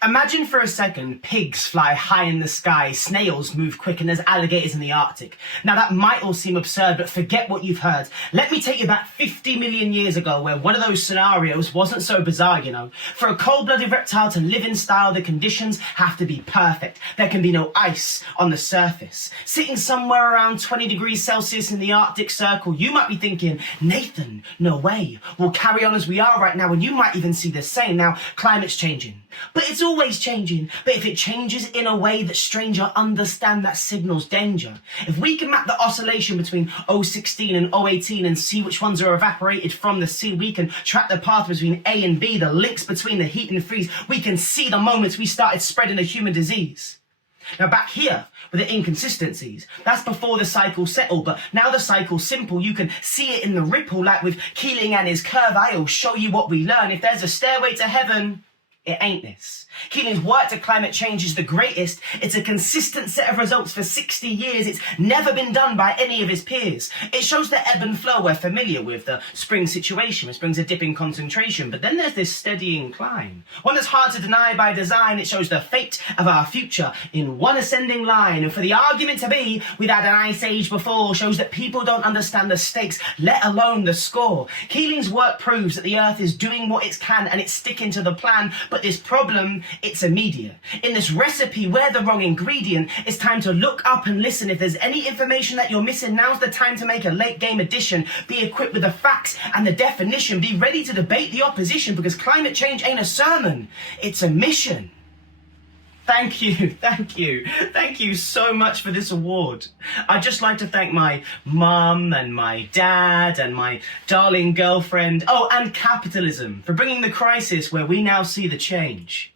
Imagine for a second pigs fly high in the sky, snails move quick, and there's alligators in the Arctic. Now that might all seem absurd, but forget what you've heard. Let me take you back 50 million years ago where one of those scenarios wasn't so bizarre, you know. For a cold-blooded reptile to live in style, the conditions have to be perfect. There can be no ice on the surface. Sitting somewhere around 20 degrees Celsius in the Arctic Circle, you might be thinking, Nathan, no way. We'll carry on as we are right now, and you might even see the same. Now, climate's changing. But it's always changing. But if it changes in a way that stranger understand, that signals danger. If we can map the oscillation between 016 and 018 and see which ones are evaporated from the sea, we can track the path between A and B, the links between the heat and freeze. We can see the moments we started spreading the human disease. Now back here, with the inconsistencies, that's before the cycle settled, but now the cycle's simple. You can see it in the ripple, like with Keeling and his curve. I'll show you what we learn. If there's a stairway to heaven, it ain't this. Keeling's work to climate change is the greatest. It's a consistent set of results for 60 years. It's never been done by any of his peers. It shows the ebb and flow we're familiar with, the spring situation, which brings a dip in concentration. But then there's this steady incline, one that's hard to deny by design. It shows the fate of our future in one ascending line. And for the argument to be, we've had an ice age before, shows that people don't understand the stakes, let alone the score. Keeling's work proves that the Earth is doing what it can and it's sticking to the plan. But this problem, it's immediate. In this recipe, we're the wrong ingredient. It's time to look up and listen. If there's any information that you're missing, now's the time to make a late game addition. Be equipped with the facts and the definition. Be ready to debate the opposition, because climate change ain't a sermon, it's a mission. Thank you so much for this award. I'd just like to thank my mum and my dad and my darling girlfriend, and capitalism, for bringing the crisis where we now see the change.